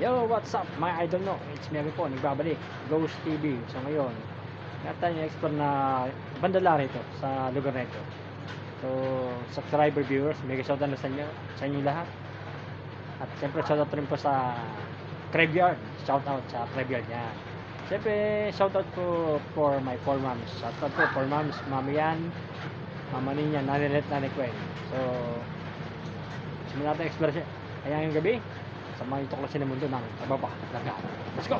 Yo, what's up mga idol no? It's me again po, nagbabalik Ghost TV. So ngayon, natin yung explore na bandala rito sa lugar na ito. So, subscriber viewers, mega shoutout na sa inyo lahat. At siyempre shoutout rin po sa Graveyard. Shoutout sa Graveyard yan. Siyempre, shoutout po for my 4 moms. Shoutout po for moms, Mami Yan, Mama Ninya, Nanilet, Nanikwen. So, simulan natin explore siya. Kaya ngayong gabi, sa mga tuklasin ng mundo ng kababa lagat. Let's go!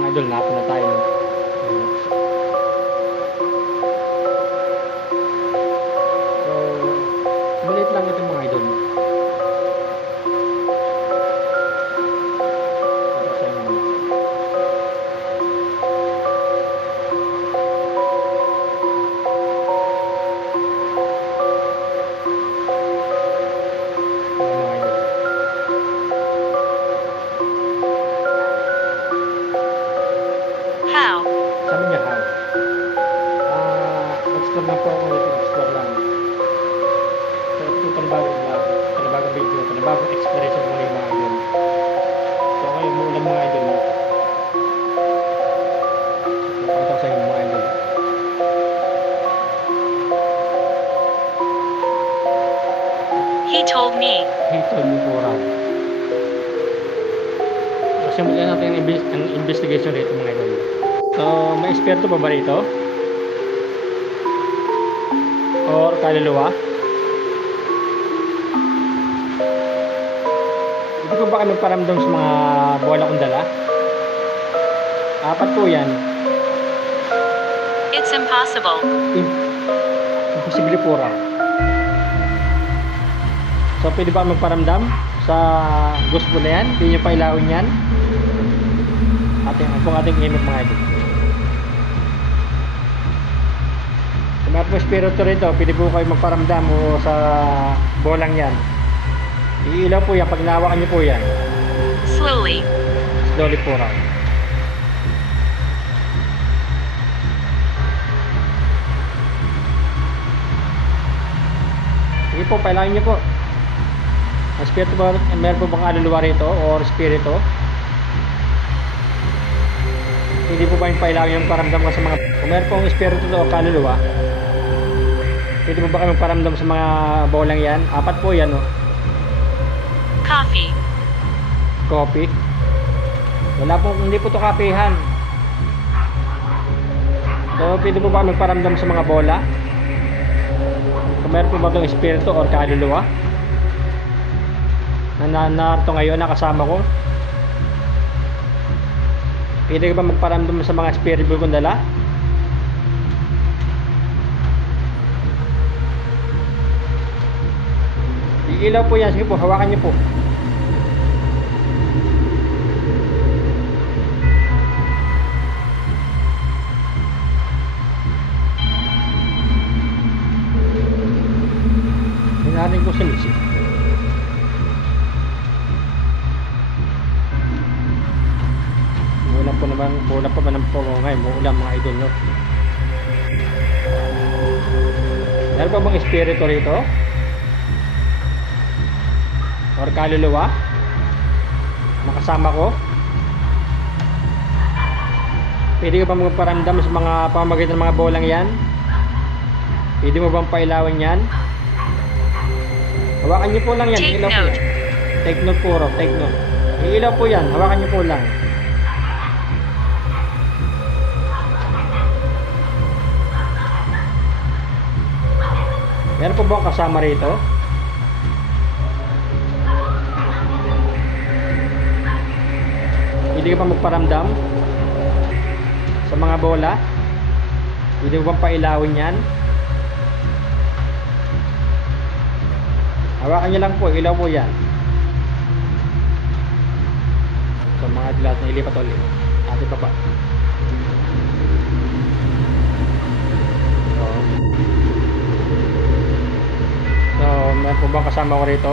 Mga idol, napon na tayo. So, maliit lang ito mga idol. Sabi niya how? Explore lang po ako ulit. Explore lang. So, ito panibagong vlog, panibagong video, panibagong exploration mo yung mga idol. So, ngayon muna mga idol. Pakita ko sa inyo mga idol. He told me po raw. So, simulan natin ang investigation rito mga idol. So, may esperto pa ba rito? Or kaluluwa? Hindi ko ba kayo magparamdam sa mga bola kong dala? 4 po yan. it's impossible. Imposible po raw. So, pwede ba magparamdam sa gusto na yan? Pwede nyo pailawin yan? Ating imit mga idol. May po espiritu rito, pwede po kayo magparamdam o sa bolang yan. Iilaw po yan, pag nahawakan nyo po yan. Slowly. Slowly po raw. Sige po, pailangin nyo po. Ang espiritu ba, meron po bang aluluwa rito o espiritu? Hindi po ba yung pailangin yung paramdam ka sa mga... Kung meron pong espiritu o kaluluwa, pwede mo ba kayo magparamdam sa mga bolang yan? 4 po yan, no? Coffee. Coffee. Wala po, hindi po ito kapihan. So, pwede mo ba magparamdam sa mga bola? Kung meron po ba itong espiritu o kaluluwa na narito ngayon, nakasama ko? Pwede ka ba magparamdam sa mga espiritu kong dala? Ilaw po yan. Sige po, hawakan niyo po. Hinarin ko sa mixi. Muna pa man ang pongongay. Muulam mga idol, no? Meron pa bang espiritu rito? Or kaluluwa nakasama ko? Pwede ka ba magparamdam sa mga pamamagitan ng mga bolang yan? Pwede mo bang pailawin yan? Hawakan niyo po lang yan. Take Ilaw po note. yan. Take note po raw. Take note. Ilaw po yan. Hawakan niyo po lang. Meron po ba kasama rito? Hindi ka ba magparamdam sa mga bola? Hindi mo bang pailawin yan? Hawakan niyo lang po, ilaw po yan. So mga dilat na ilipat ulit. Ate pa pa. So meron po bang kasama ko rito?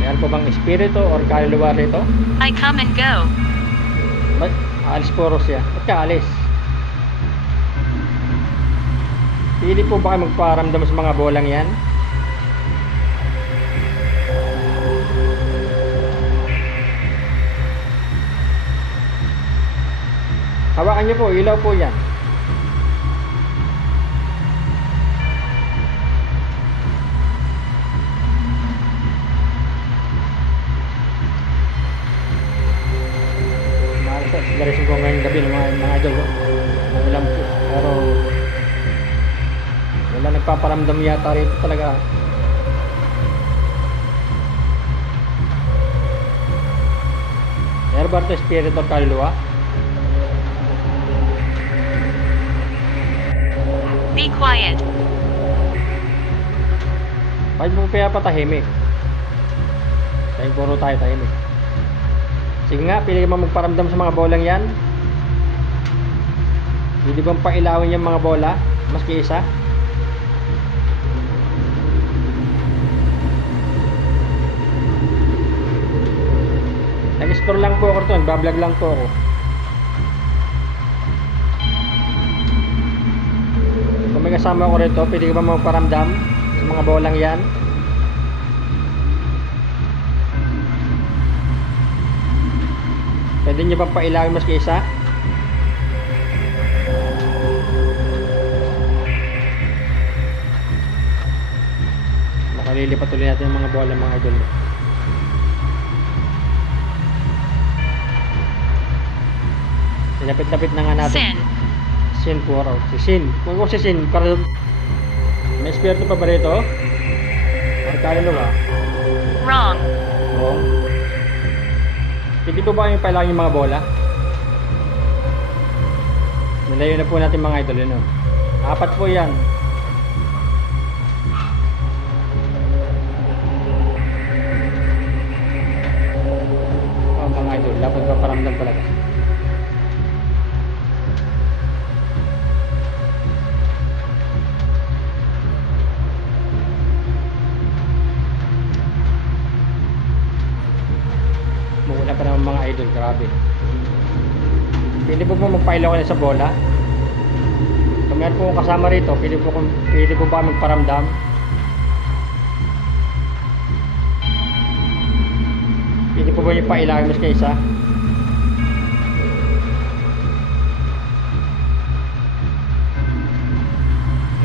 Meron po bang espiritu or kaluluwa rito? I come and go. Ba't alis po siya? Ba't ka alis? Pili po ba kayo magparamdam sa mga bolang yan? Hawakan nyo po, ilaw po yan. Exploration ko ngayong gabi ng mga idol ko. Ulam po. Pero wala nagpaparamdam yata rito talaga. Meron ba ito spirit o kaluluwa? Be quiet. Bakit mo kaya patahimik? Dahil puro tayo tahimik. Sige nga, pili ka magparamdam sa mga bolang yan. Hindi bang pailawin yung mga bola? Maski isa? Nag-explore lang po ako ito, nagbablog lang po ako. Kung may kasama ako rito, pili ka ba magparamdam sa mga bolang yan? Pwede nyo bang pailawin maski isa? Makalilipat ulit natin yung mga bola mga idol. Sinapit-lapit na nga natin. Sin. Sin po raw. Si Sin. Kung ko si Sin, para may espiritu pa ba rito? Markalo ba? Wrong. Oo. Hindi po ba yung pailangan yung mga bola? Nilayo na po natin mga idol yun. Apat po yan. Mga idol, dapat ba paramdam talaga? Muna pa naman mga idol, grabe. Pili po ba magpailaw ka sa bola? Kung meron po kasama rito, pili po ba magparamdam? Pili po ba yung pailawin mas kaysa?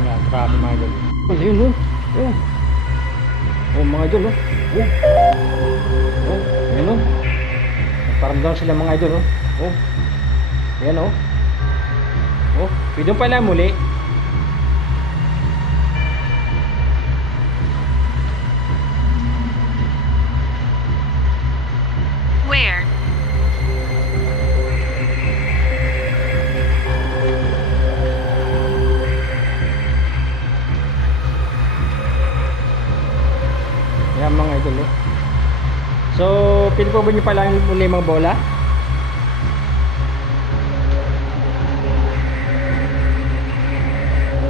Wala, grabe mga idol. Oh, ayun oh. Oh. Oh mga idol oh. Oh. Oh, ayun oh. Paramdam sila mga idol oh. Oh. Ayan oh. Oh, pwede mo pala muli. Where? Ayan mga idol oh. So, pwede po ba nyo pala muli mga bola?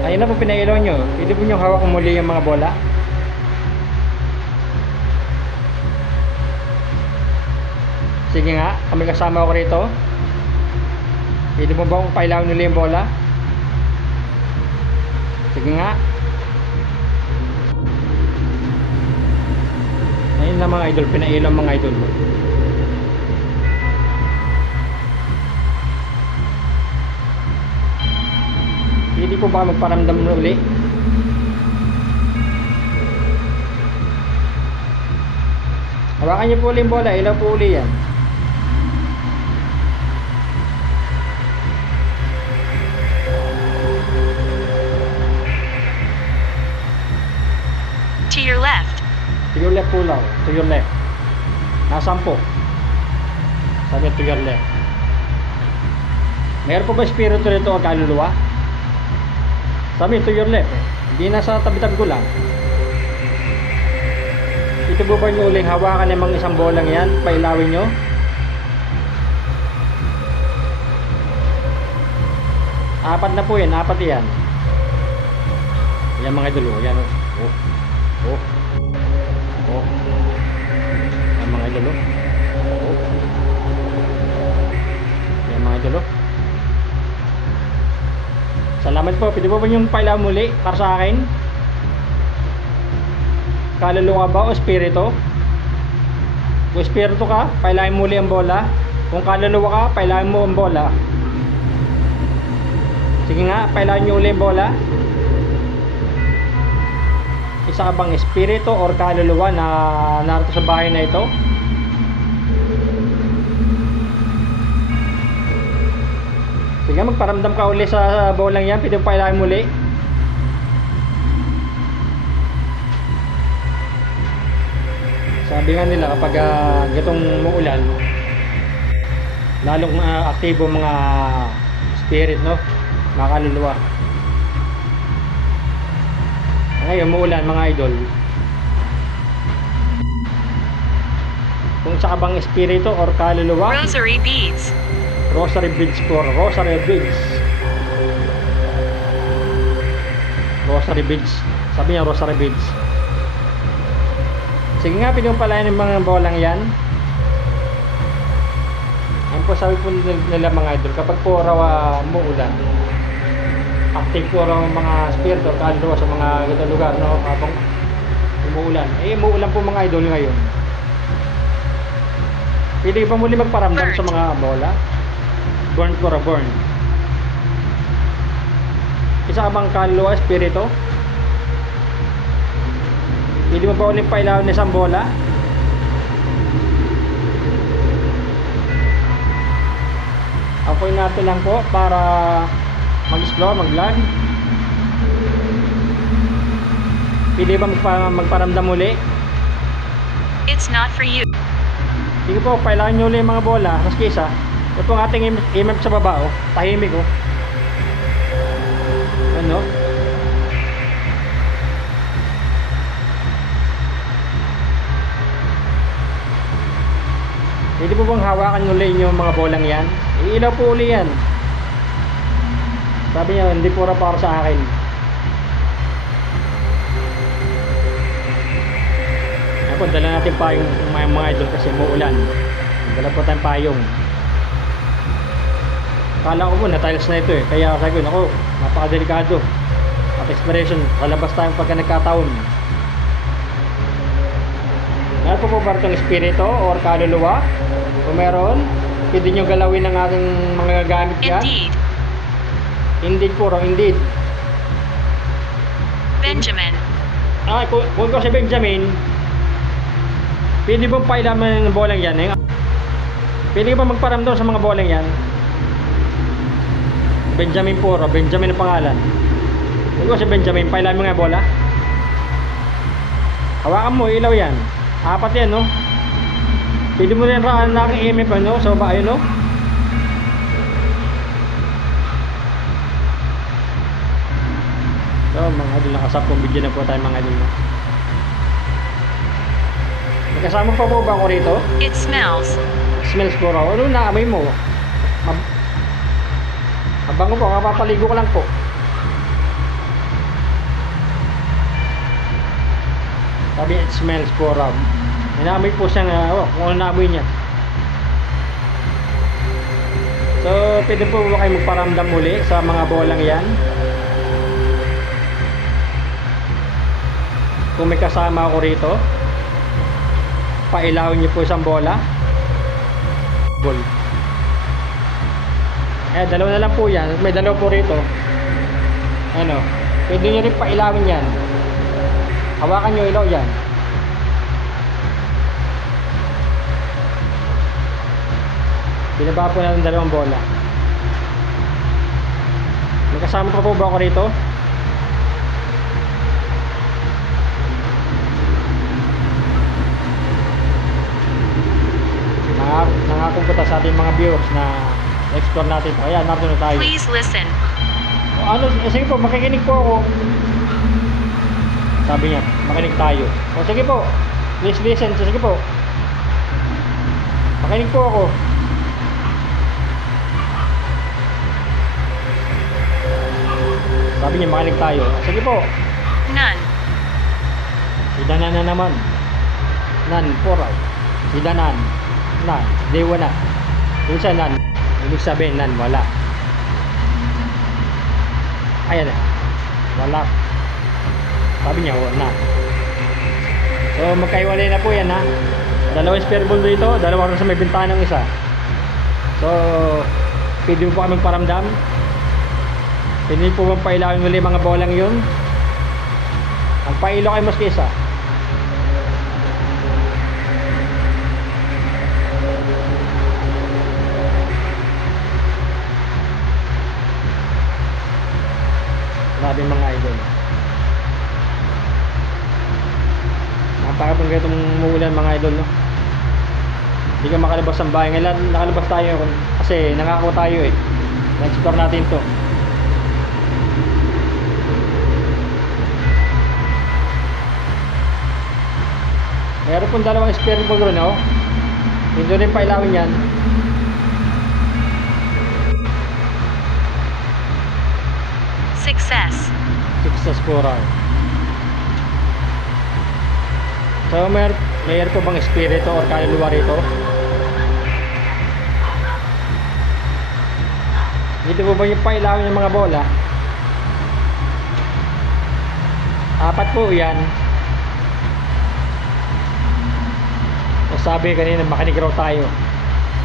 Ayun na po pinailaw nyo. Pwede po nyo hawak muli yung mga bola. Sige nga, kami kasama ako rito. Pwede mo ba akong pailawin nila yung bola? Sige nga. Ayun na mga idol, pinailaw mga idol mo. Hindi po ba magparamdam na uli? Hawakan niyo po ulit yung bola, ilaw po uli yan. To your left. To your left po lang, to your left. Nasaan po? Sabi to your left. Meron po ba espiritu rito o kaluluwa? Sabi to your left. Hindi nasa tabi-tabi ko lang. Ito po ba nyo uling hawakan ng mga isang bolang yan? Pailawin nyo? Apat na po yan, apat yan. Yan mga idol, yan oh. Oh. Oh. Oh. Yan mga idol, oh. Oh. Yan mga idol, oh. Salamat po. Pwede po ba yung pailaw muli para sa akin? Kaluluwa ba o espiritu? Kung espiritu ka, pailawin muli ang bola. Kung kaluluwa ka, pailawin mo ang bola. Sige nga, pailawin nyo uli ang bola. Isa ka bang espiritu or kaluluwa na narito sa bahay na ito? Sige, magparamdam ka uli sa bolang yan. Pwede mo pailawin muli. Sabi nga nila kapag gitong muulan, lalong aktibo mga spirit, no? Mga kaluluwa. Ngayon muulan mga idol, kung isa ka bang espiritu or kaluluwa, Rosary beads. rosary beads po. Rosary beads. Rosary beads. Sabi niya rosary beads. Sige nga, pinumpalayan ng mga bolang yan. Yan po sabi po nila mga idol, kapag po raw muulan, active po raw mga spirito kaluluwa sa mga ganitong lugar, no? Habang umuulan. Umuulan po mga idol ngayon. Pwede pa muli magparamdam sa mga bola? Burn for a burn. Isa ka bang kaluluwa, spirito? Pwede mo ba ulit pailaw ng isang bola? Ako'y natin lang po para mag-explore, mag-vlog. Pwede ba magparamdam uli? It's not for you. Sige po, pailawin nyo uli yung mga bola. Mas kisa, ito ang ating imap sa baba, oh. Tahimik, oh. Ano? Pwede po bang hawakan uli yung mga bolang yan? Iilaw po uli yan. Sabi niya, hindi pura para sa akin. Ayan po, dala natin payong mga idol kasi muulan. Dala po tayong payong. Kala ko po na tiles na ito eh. Kaya sabi ko, naku, napakadelikado. At expiration, lalabas tayong pagka nagkataon. Meron po ba itong espiritu or kaluluwa? Kung meron, pwede nyo galawin ang aking mga gamit yan. Indeed. Indeed po, indeed. Benjamin. Kung ko si Benjamin, pwede bang pailaman ng bolang yan? Eh? Pwede ba magparamdam sa mga bolang yan? Benjamin po, Benjamin ang pangalan. Kung ko si Benjamin, pailaman nga bola. Hawakan mo, ilaw yan. Apat yan, no? Pwede mo rin raan na aking EMF, no? Sa baba, yun, no? So, mga idol, nakasapong video na po tayo, mga idol. Magkasama pa po ba ako rito? It smells. Smells po raw. Ano naamoy mo? Mabango po, kapapaligo ko lang po. Sabi, it smells po raw. Inaamoy po siyang, kung ano naamoy niya. So, pwede po ba kayo magparamdam muli sa mga bolang yan? Kung may kasama ako rito, pailawin niyo po isang bola. Ball. Dalawa na lang po yan. May dalawa po rito. Ano, pwede nyo rin pailawin yan. Hawakan nyo ilaw yan. Binaba po natin dalawang bola. May kasama pa po ba ako rito? Nangakong po sa ating mga viewers na explore natin. Ayan, narito na tayo. Please listen. Sige po, makikinig po ako. Sabi niya, makinig tayo. Sige po, please listen. Sige po, makinig po ako. Sabi niya, makinig tayo. Sige po. None. Sidanan na naman. None po raw. Sidanan. None. Di wala. Yung sa none, ibig sabihin none, wala. Ayan eh. Wala. Sabi niya, wala. So, magkaiwalay na po yan ha. Dalawang spare ball dito, dalawa rin sa may bintanang isa. So, pwede po kami paramdam. Hindi po bang pailawin muli mga bolang yun. Ang pailo kayo mas kisa. Grabe mga idol. Napakapang ganitong umuulan mga idol, no? Hindi ka makalabas ng bahay. Ngayon nakalabas tayo kasi nangako tayo eh. Na-explore natin to. Meron pong dalawang spare ball ron, no? Hindi rin pailawin yan. Success. Success po raw. So mayroon po bang espiritu or kaluluwa rito? Dito po ba yung pailawin ng mga bola? Apat po yan. So, sabi kanina makinig raw tayo.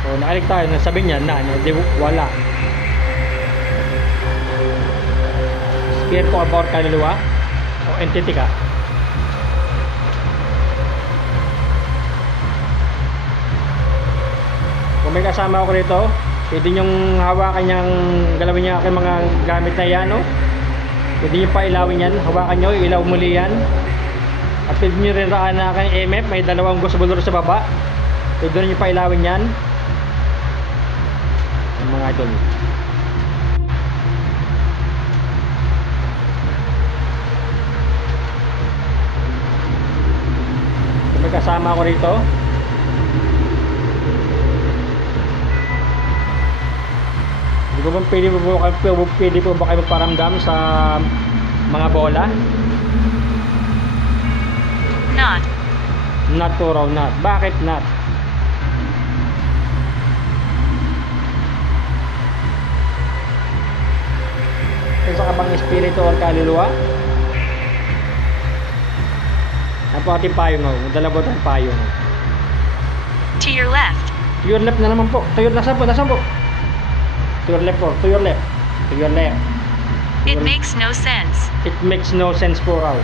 So nakinig tayo, nasabi niya na di, wala. Spirit po about kaluluwa o entity ka? Kung may kasama ako rito, pwede nyong hawakan niyang, galawin niya aking mga gamit na yan, no? Pwede nyo pa ilawin yan, hawakan nyo, ilaw muli yan. At pwede nyo rin raan na aking EMF, may dalawang ghost ball sa baba. Pwede nyo pa ilawin yan. Yung mga idol. Kung may kasama ako rito, hindi ko ba pwede po ba kayo magparamdam sa mga bola? Not. Not po raw, not. Bakit not? Isa ka bang espiritu or kaluluwa? Ano po ating payong, no? Dala po tayong payong. To your left. To your left na naman po. To your, nasan po? To your left po. To your left. To your left. It makes no sense. It makes no sense po raw.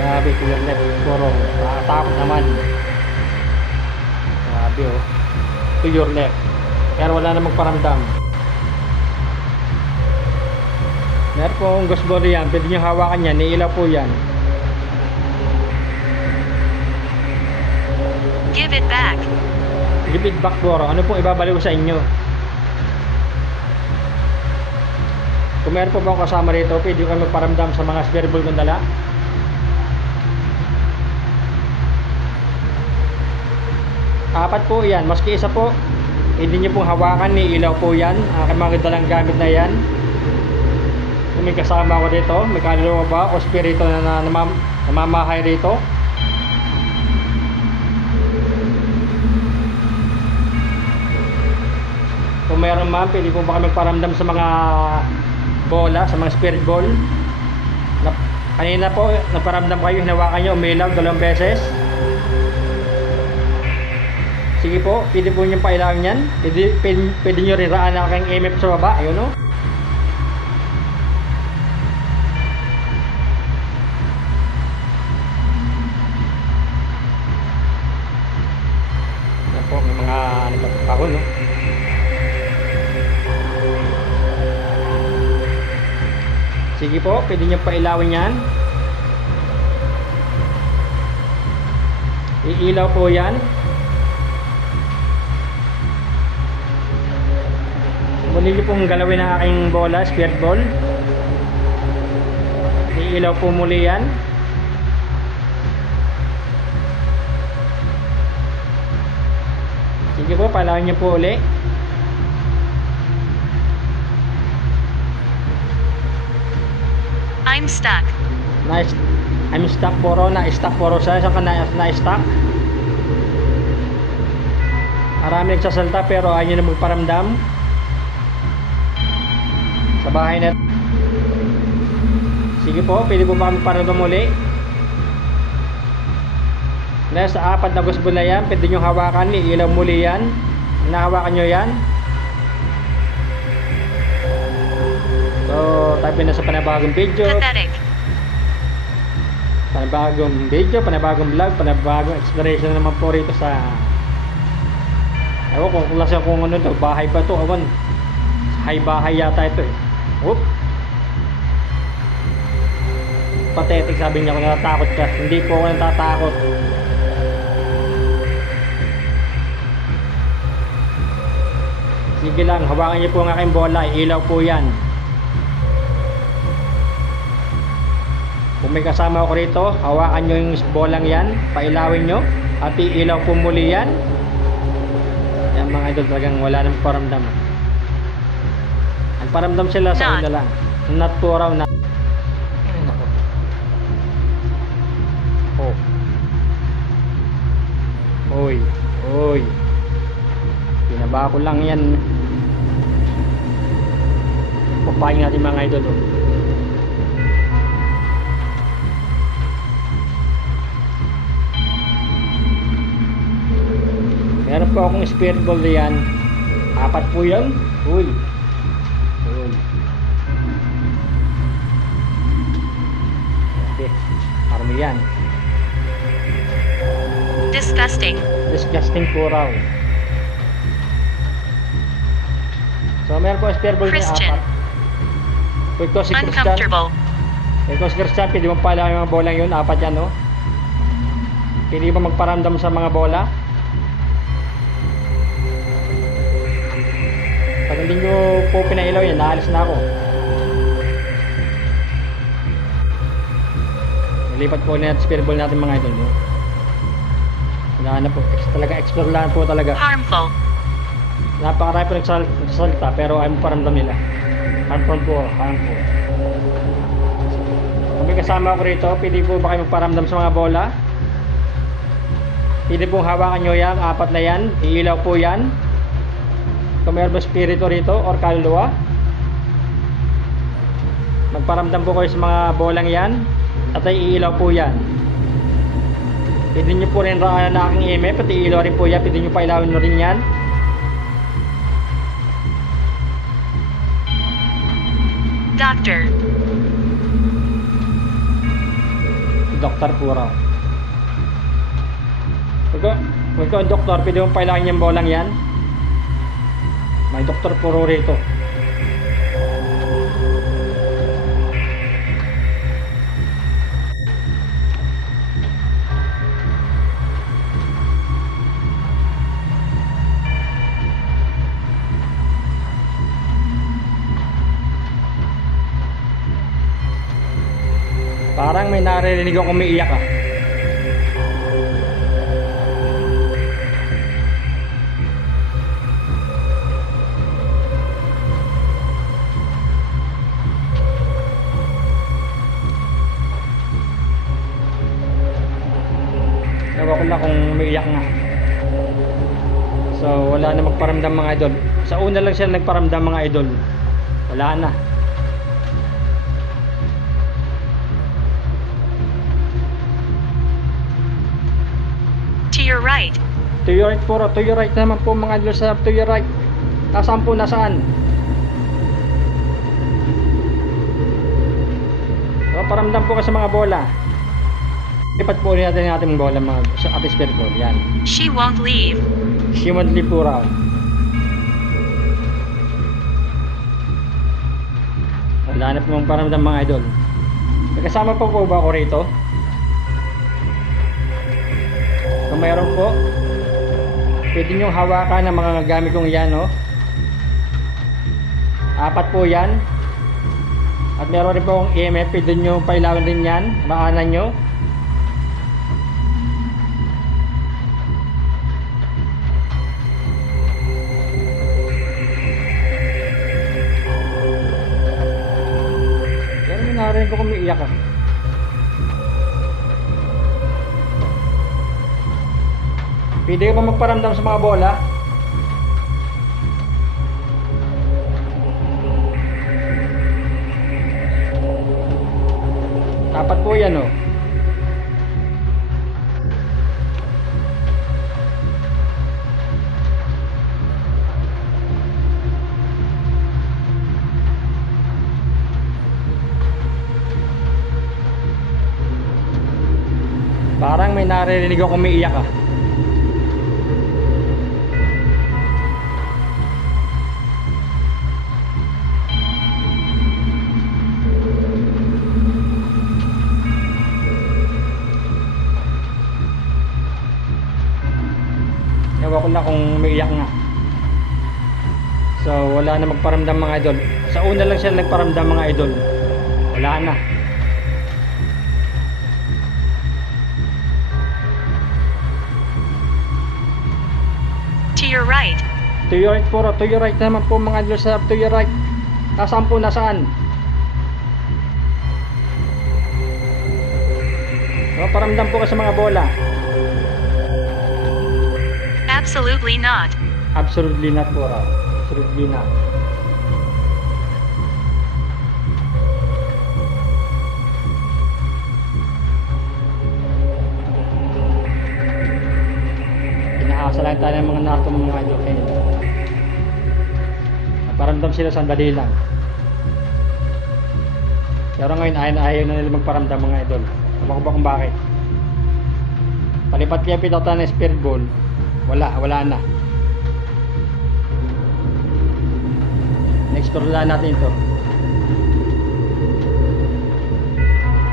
Grabe, to your left po raw. Nakatakot naman. Grabe oh. To your left. Pero wala namang paramdam. Meron po kung ghost ball yan. Pwede nyo hawakan yan. Niilaw po yan. Give it back. Give it back po raw. Ano pong ibabalik ko sa inyo? Kung meron po ba akong kasama rito, pwede ko kayo magparamdam sa mga spare ball kong dala. Apat po yan. Maski isa po, hindi nyo pong hawakan. May ilaw po yan. Aking mga dalang gamit na yan. Kung may kasama ako dito, may kaluluwa ba o spirito na namamahay rito. Kung mayroon man, pwede po ba kami magparamdam sa mga bola, sa mga spirit ball. Kanina po, nagparamdam kayo, hinawakan nyo, umilaw 2 beses. Sige po, pwede po nyo pailawin yan. Pwede nyo rin raan na aking EMF sa baba, ayun o. Yan po, may mga nagpapakahon, no? Sige po, pwede nyo pailawin yan. Iilaw po yan. Muli nyo pong galawin ang aking bola, spirit ball. Iilaw po muli yan. Sige po, pailawin nyo po uli. I'm stuck. Nice. I'm stuck poro, na-stuck poro siya. Saan ka na-stuck? Marami nagsasalta pero ayaw nyo na magparamdam. Sa bahay na. Sige po, pwede po ba kami paramdam muli? Nasa 4 na gusbo na yan, pwede nyo hawakan, iilaw muli yan. Nahawakan nyo yan. So, tayo na sa panibagong video. Pathetic. Panibagong video, panibagong vlog, panibagong exploration naman po rito sa ewan ko kung nasa kung ano to, bahay pa to, awan. Hay bahay yata ito eh. Whoop. Pathetic, sabi niya kung natatakot ka. Hindi po ako natatakot. Sige lang, hawakan niyo po ang aking bola, ilaw po yan. Kung may kasama ako rito, hawakan nyo yung bolang yan, pailawin nyo, at iilaw po muli yan. Yan mga idol, talagang wala nang paramdam. Ang paramdam sila sa una lang. Not po raw na. Oh. Oy, oy. Pinaba ko lang yan. Papahin natin mga idol. Oh. Meron po akong spirit ball diyan. 4 po yan. Uy. Uy. Okay. Marami yan. Disgusting. Disgusting po raw. So meron po spirit ball Christian. niya 4. Ito si Christian. Uncomfortable. Ito si Christian. Pwede mo pala yung mga bolang yun. 4 yan, no? Pwede ba magparamdam sa mga bola? Pag hindi nyo po pinailaw yan, naalis na ako. Nilipat po na spirit ball natin mga idol. No? Wala na po. Talaga explore lang po talaga. Harmful. Napakarami po nagsasalita pero ayaw mo paramdam nila. Harmful po. Harmful. Kung may kasama ako rito, pwede po ba kayo magparamdam sa mga bola? Pwede pong hawakan nyo yan. 4 na yan. Iilaw po yan. Kung mayroon ba spirito rito or kaluluwa, magparamdam po kayo sa mga bolang yan at ay iilaw po yan. Pwede nyo po rin raan na aking email, pati iilaw rin po yan. Pwede nyo pailawin mo rin yan. Doctor. Doktor po raw. Kung ikaw ang doktor, pwede mong pailawin yung bolang yan. May doktor puro rito. Parang may naririnig ako umiiyak ah. Ewan ko na kung umiiyak nga. So wala na magparamdam mga idol. Sa una lang siya nagparamdam mga idol. Wala na. To your right. To your right po, to your right naman po mga idol, sa to your right. Nasaan po, nasaan? So, paramdam po ka sa mga bola. Lipat po rin natin yung ating bola mga sa ating spirit ball. Yan. She won't leave. She won't leave po raw. Wala na po mong paramdam mga idol. May kasama po ba ako rito? Kung mayroon po, pwede nyo hawakan ng mga gamit kong yan, no? 4 po yan. At meron rin po akong EMF, pwede nyo pailawin din yan, maanan nyo. Pero narinig ko kung may iyak ah. Pwede ka ba magparamdam sa mga bola? Apat po yan, oh. Parang may naririnig ako umiiyak, ah. Ewan ko na kung umiiyak nga. So wala na magparamdam mga idol. Sa una lang siya nagparamdam mga idol. Wala na. To your right. To your right po, to your right naman po mga idol, sa to your right. Nasaan po, nasaan? So, paramdam po ka sa mga bola. Absolutely not. Absolutely not po raw. Absolutely not. Inaasa lang tayo ng mga nato mga idol kayo. Paramdam sila sandali lang. Pero ngayon ayaw na nila magparamdam mga idol. Ewan ko ba kung bakit. Palipat kaya pinota ng spirit ball. Wala na. Na-explore lang natin ito.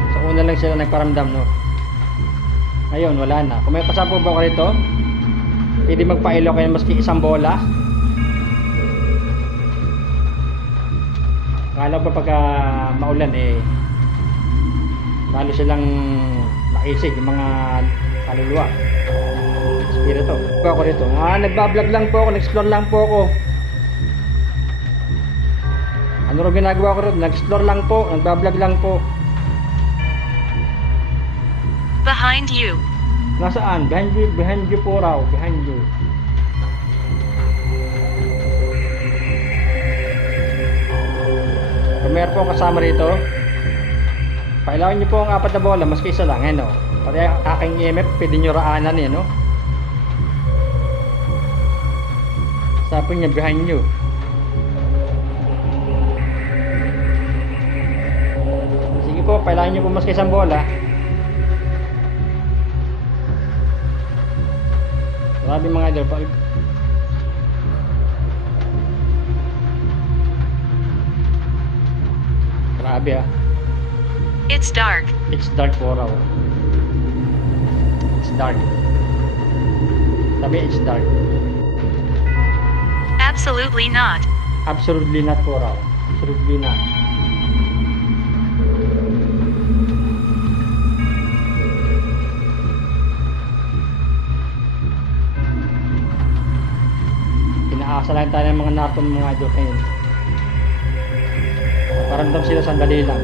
Sa una lang sila nagparamdam, no? Ngayon, wala na. Kung may kasama po ba ako rito, pwede magpailo kayo maski isang bola. Akala ko pagka maulan eh, lalo silang makisig yung mga kaluluwa. Espiritu. Ako rito. Nagbablog lang po ako, nag-explore lang po ako. Ano rin ginagawa ko rito? Nag-explore lang po, nagbablog lang po. Behind you. Nasaan? Behind you po raw. Behind you. Kung meron po kasama rito, pailawin niyo po ang apat na bola, maski isa lang, eh, no? Pati aking EMF, pwede nyo raanan, eh, no? Sabi niya, behind you. Sige po, pailawin niyo po maski isang bola. Grabe mga idol, grabe ah. It's dark. It's dark po raw. It's dark. Sabi it's dark. Absolutely not. Absolutely not po raw. Absolutely not. Inaasa lang tayo ng mga naton mga idol ngayon. Paramdam sila sandali lang.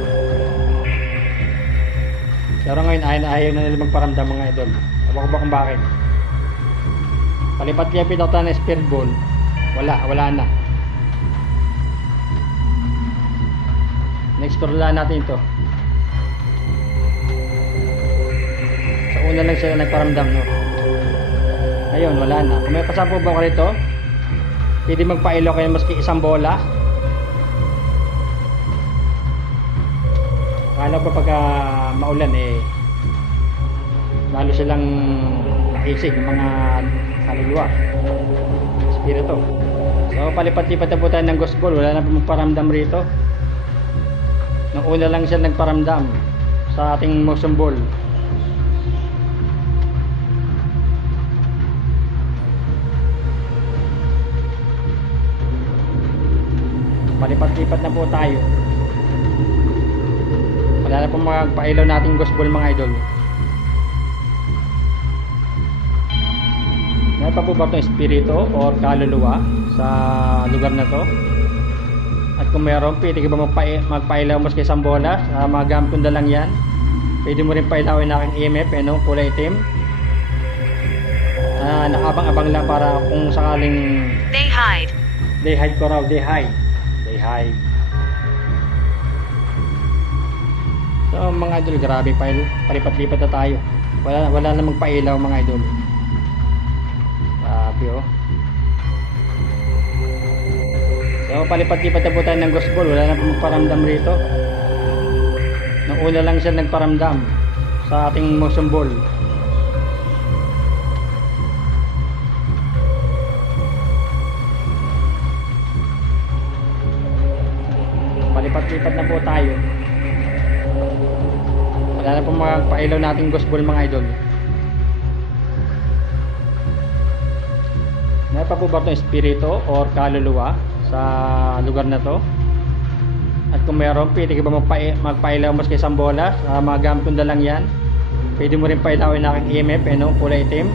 Pero ngayon ayaw na nila magparamdam mga idol. Ewan ko ba kung bakit. Palipat kaya pinota ng spirit ball. Wala na. Na-explore lang natin ito. Sa una lang sila nagparamdam, no? Ayun, wala na. Kung may kasama po ba ako rito, pwede magpailo kayo maski isang bola. Akala ko pagka maulan eh, lalo silang nakisig yung mga kaluluwa, espiritu. So palipat-lipat na po tayo ng ghost ball. Wala na po magparamdam rito. Nung una lang siya nagparamdam sa ating motion ball. Palipat-lipat na po tayo. Wala na po magpailaw nating ghost ball mga idol. Meron pa po ba itong espiritu or kaluluwa sa lugar na to? At kung meron, pwede ka ba magpailaw maski isang bola sa mga gamit kong dalang yan? Pwede mo rin pailawin na aking EMF, kulay itim. Nakabang-abang lang para kung sakaling They hide. they hide ko raw, they hide. So mga idol, grabe palipat-lipat na tayo. Wala na magpailaw mga idol. Grabe oh. So palipat-lipat na po tayo ng ghost ball. Wala na pong magparamdam rito. Nung una lang siya nagparamdam sa ating motion ball. Palipat-lipat na po tayo. Wala na pong magpailaw nating ghost ball mga idol. May pa po ba itong espiritu or kaluluwa sa lugar na to? At kung mayroon, pwede ka ba magpailaw mas isang bola? Mga gamit kong dalang yan. Pwede mo rin pailawin na aking EMF, kulay itim,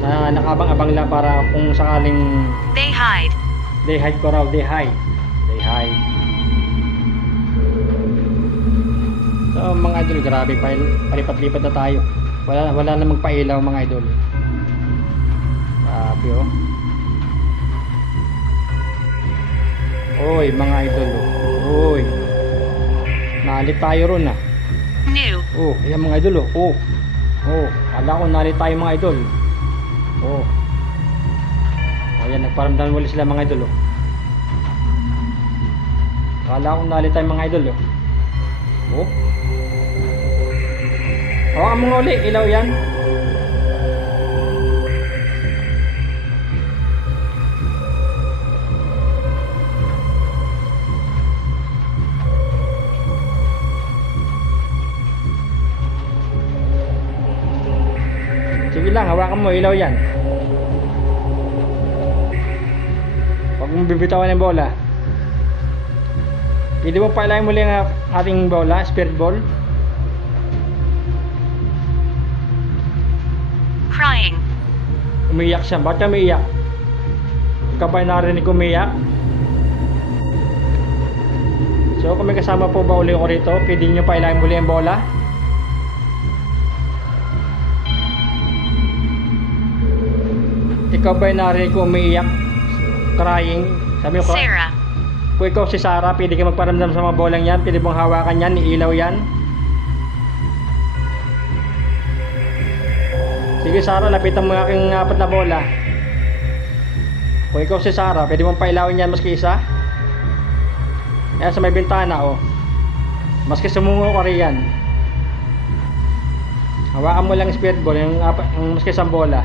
na nakabang-abang lang para kung sakaling They hide. they hide ko raw, they hide. So mga idol, grabe palipat-lipat na tayo. Wala na magpailaw mga idol. Grabe oh. Oy mga idol oh. Oy, nalit tayo ron ah. New. Oh, ayan mga idol oh. Kala ko nalit tayo mga idol. Oh, ayan, nagparamdam ulit sila mga idol oh. Kala ko nalit tayo mga idol oh. Hawakan mo nga ulit, ilaw yan. Sige lang, hawakan mo, ilaw yan. Huwag mong bibitawan ng bola. Pwede mo pailayin muli ang ating bola, spirit ball. Crying. Umiyak siya. Ba't ka umiyak? Ikaw ba narinig ko umiyak? So kung may kasama po ba uli ko rito, pwede nyo pailayin muli ang bola. Ikaw ba narinig ko umiiyak? Crying? Sabi ko, Sarah. kung ikaw si Sarah, pwede ka magparamdam sa mga bolang yan. Pwede mong hawakan yan, iilaw yan. Sige Sarah, lapitan mo yung aking 4 na bola. Kung ikaw si Sarah, pwede mong pailawin yan maski isa. Ayan sa may bintana oh. Maski sumungo ka rin yan. Hawakan mo lang yung spirit ball, yung maski isang bola.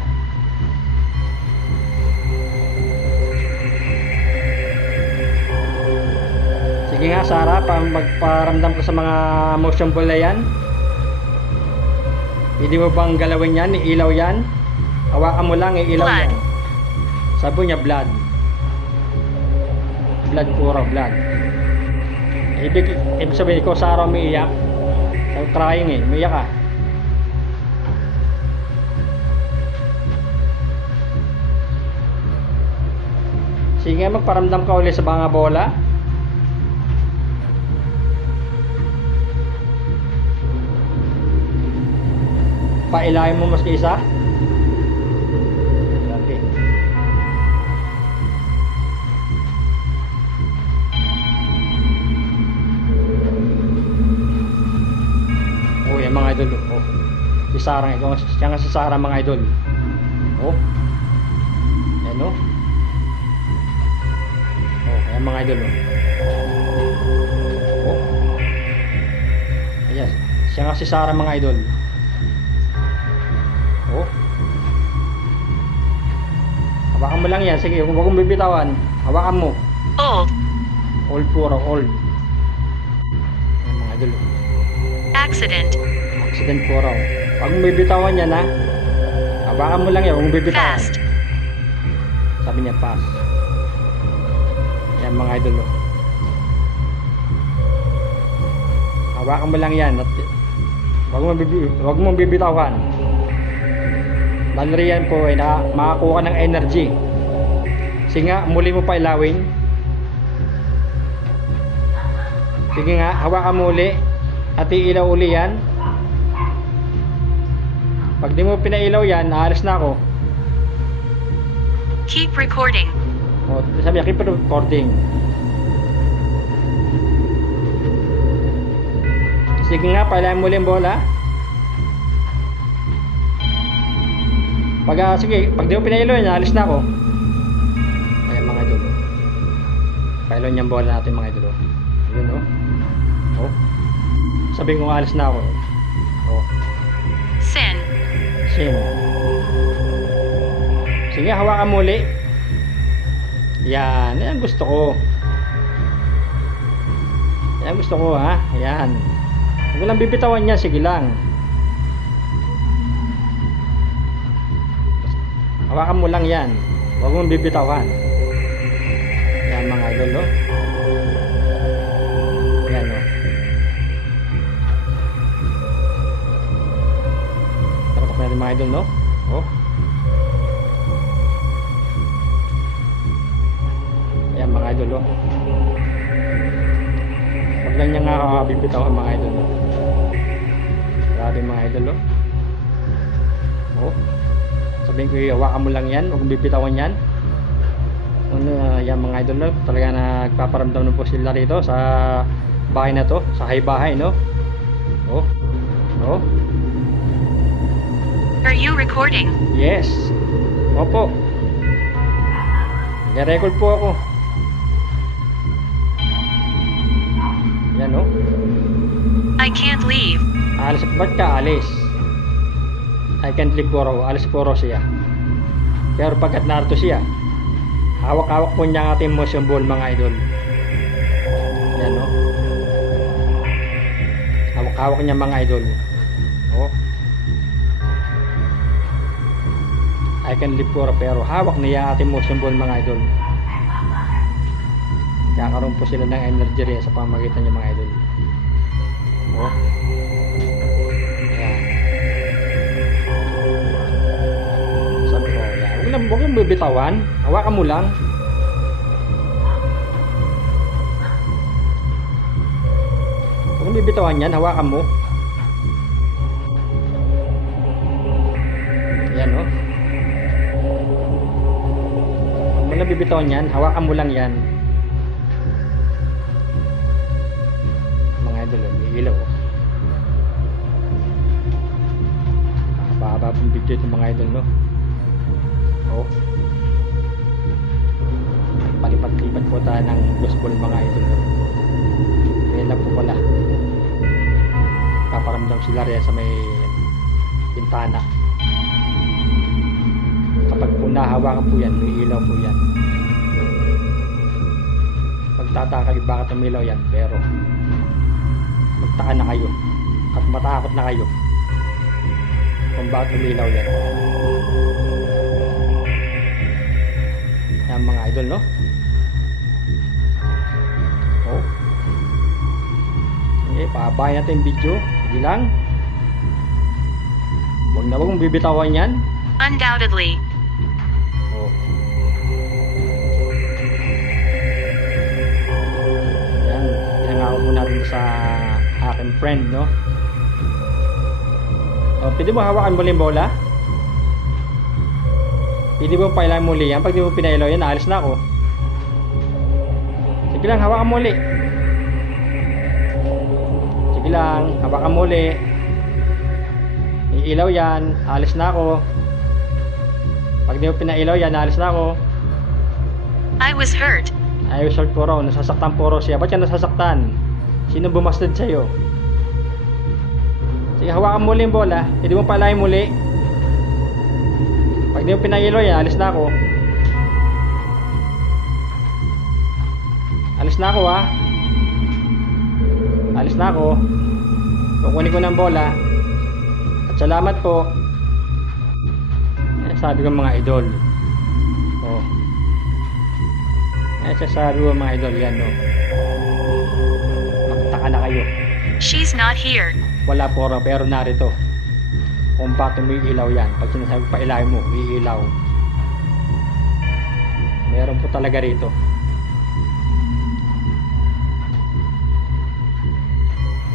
Sige nga Sarah, magparamdam ko sa mga motion ball na yan. Pwede mo bang galawin yan, iilaw yan? Hawakan mo lang, iilaw Blood. yan. Sabi niya blood. Blood, puro blood. Ibig sabihin ko, Sarah umiiyak. Ang crying umiiyak ka. Sige, magparamdam ka ulit sa mga bola. Pailahin mo maski isa. Okay. Oh, yan mga idol. Oh. Si Sarah, siya nga si Sarah mga idol. Oh. Yan oh. Oh, yan mga idol. Oh. Ayan, siya nga si Sarah mga idol. Oh. Hawakan mo lang yan. Sige, huwag mong bibitawan. Hawakan mo. Old. Old puro, old. Ayan mga idol. Accident. Accident puro. Huwag mong bibitawan yan ha. Hawakan mo lang yan. Huwag mong bibitawan. Fast. Sabi niya pass. Ayan mga idol. Hawakan mo lang yan. Huwag mong bibitawan. Dahil riyan po ay makakuha ng energy. Sige nga, muli mo pa ilawin. Sige nga, hawakan mo uli at iilaw uli yan. Pag di mo pinailaw yan, aalis na ako. Keep recording. O, sabi niya, keep recording. Sige nga, pailahin mo ulit yung bola. Sige, pag di mo pinailo yan, alis na ako. Ayan mga idol. Pailo niyang bola natin mga idol. Yun o. Oh. Sabihin ko alis na ako. Oh. Sin. Sin. Sige, hawakan mo ulit. Yan. Yan gusto ko. Yan gusto ko ha. Yan. Huwag mo lang bibitawan niya. Sige lang. Hawakan mo lang yan. Huwag mong bibitawan. Yan mga idol oh. Yan oh. Tapatok natin mga idol no. Oh. Yan mga idol oh. Huwag lang niya nga bibitawan mga idol oh. Grabe mga idol oh. Oh. Sabihin ko, hawakan mo lang yan, huwag mong bibitawan yan. Yan mga idol no, talaga nagpaparamdam na po sila rito sa bahay na to, sa hay bahay no. Oh. Oh. Are you recording? Yes. Opo. Nag-record po ako. Yan no. I can't leave. Alis, ba't ka alis? I can't leave po raw, alis po raw siya. Pero pagkat narito siya, hawak-hawak po niya ang ating motion ball mga idol. Yan no. Hawak-hawak niya mga idol. Oh. I can leave po raw, pero hawak niya ang ating motion ball mga idol. Kakaroon po sila ng energy rin sa pamagitan niya mga idol. Oh. Huwag mong bibitawan, hawakan mo lang. Huwag mong bibitawan yan, hawakan mo. Yan o. Huwag mo lang bibitawan yan, hawakan mo lang yan. Mga idol, may ilaw. Haba-haba pong video ito mga idol no. Oh. Palipat-lipat po tayo ng baseball mga idol. Ngayon lang po pala. Paparamdam sila rin sa may bintana. Kapag po nahawakan po yan, may ilaw po yan. Magtataka kayo bakit umilaw yan, pero magtaka na kayo at matakot na kayo kung bakit umilaw yan. Yan mga idol no. Oh. Okay, pahabayan natin yung video. Sige lang. Huwag na mong bibitawan yan. Undoubtedly. Oh. Yan. Pinangako po natin sa aking friend no. Oh, pwede mo hawakan mo yung bola? Pwede mo pailahin muli yan. Pag di mo pinailaw yan, naalis na ako. Sige lang, hawakan muli. Sige lang, hawakan muli. Iilaw yan, alis na ako. Pag di mo pinailaw yan, naalis na ako. I was hurt. I was hurt po raw, nasasaktan po raw siya. Ba't ka nasasaktan? Sino bumastad sa'yo? Sige, hawakan muli yung bola. Pwede mo pailahin muli. Pag di mo pinailaw yan, alis na ako. Alis na ako ha. Alis na ako. Kukunin ko ng bola. At salamat po. Sabi ko mga idol. Oh. Sasabi ko mga idol yan no. Magtaka na kayo. She's not here. Wala po raw pero narito. Kung bakit umiilaw yan. Pag sinasabi pa ilahin mo, umiilaw. Meron po talaga rito.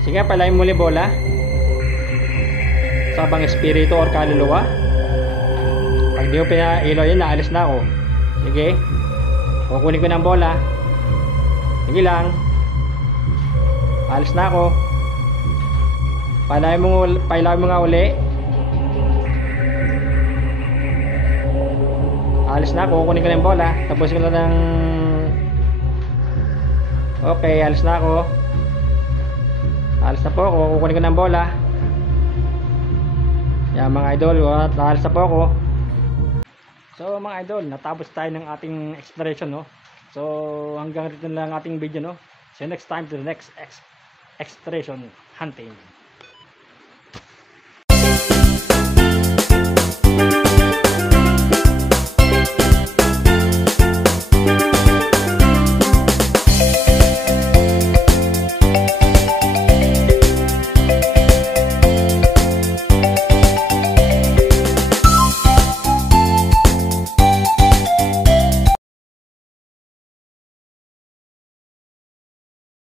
Sige, palahin mo ulit bola. Sabang espiritu or kaluluwa. Pag di mo pinailaw yan, naalis na ako. Sige. Kukunin ko ng bola. Sige lang. Alis na ako. Pailawi mo nga uli. Alis na ako, kukunin ko na yung bola. Tapos ko na ng... Okay, alis na ako. Alis na po ako, kukunin ko na yung bola. Yan mga idol, alis na po ako. So mga idol, natapos tayo ng ating exploration, no? So hanggang dito na lang ating video, no? See you next time to the next exploration hunting.